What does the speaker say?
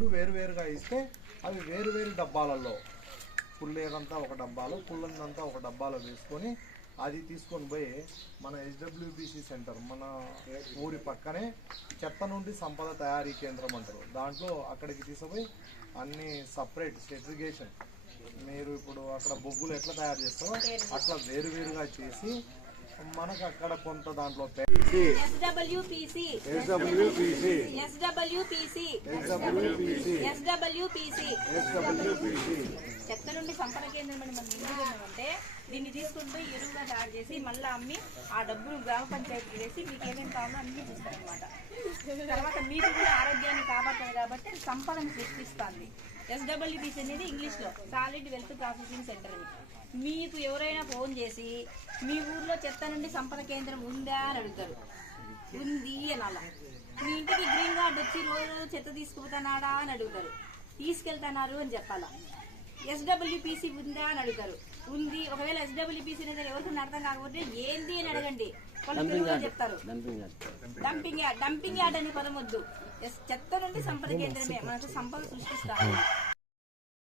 రెండు వేరువేరుగా ఇస్తే అవి వేరు వేరు డబ్బాలలో. పుల్లేదంతా ఒక డబ్బాలో పుల్లదంతా ఒక డబ్బాలో వేసుకొని అది తీసుకొని పోయి మన హెచ్డబ్ల్యూబీసీ సెంటర్ మన ఊరి పక్కనే చెత్త నుండి సంపద తయారీ కేంద్రం అంటారు. దాంట్లో అక్కడికి తీసుకుపోయి అన్ని సపరేట్ సెగ్రిగేషన్ మీరు ఇప్పుడు అక్కడ బొగ్గులు ఎట్లా తయారు చేస్తారో అట్లా వేరు వేరుగా చేసి మనకు అక్కడ కొంత దాంట్లో ఎస్డబ్ల్యూపిసి ఎస్డబ్ల్యూపిసి చెత్త నుండి సంపద కేంద్రం అని మనం ఎందుకు అంటే దీన్ని తీసుకుంటూ ఎరువుగా తయారు చేసి మళ్ళీ అమ్మి ఆ డబ్బును గ్రామ పంచాయతీ చేసి మీకు ఏమేమి కావాలో అన్ని చూస్తారనమాట తర్వాత మీకు కూడా ఆరోగ్యాన్ని కాపాడుతుంది కాబట్టి సంపదను సృష్టిస్తుంది. ఎస్డబ్ల్యూబీసీ అనేది ఇంగ్లీష్లో సాలిడ్ వెల్త్ ప్రాసెసింగ్ సెంటర్ అని. మీకు ఎవరైనా ఫోన్ చేసి మీ ఊర్లో చెత్త నుండి సంపద కేంద్రం ఉందా? అని అడుగుతారు. ఉంది అని అలా. మీ ఇంటికి గ్రీన్ కార్డ్ వచ్చి రోజు చెత్త తీసుకుపోతున్నాడా? అని అడుగుతారు. తీసుకెళ్తున్నారు అని చెప్పాలా. ఎస్డబ్ల్యూపీసీ ఉందా? అని అడుగుతారు. ఉంది. ఒకవేళ ఎస్డబ్ల్యూపీసీ అనేది ఎవరికి అర్థం కాకపోతే ఏంది అని అడగండి. చెప్తారు. డంపింగ్ యార్డ్ డంపింగ్ యార్డ్ అనే పదం వద్దు. చెత్త నుండి సంపద కేంద్రమే. మనకు సంపద సృష్టిస్తారు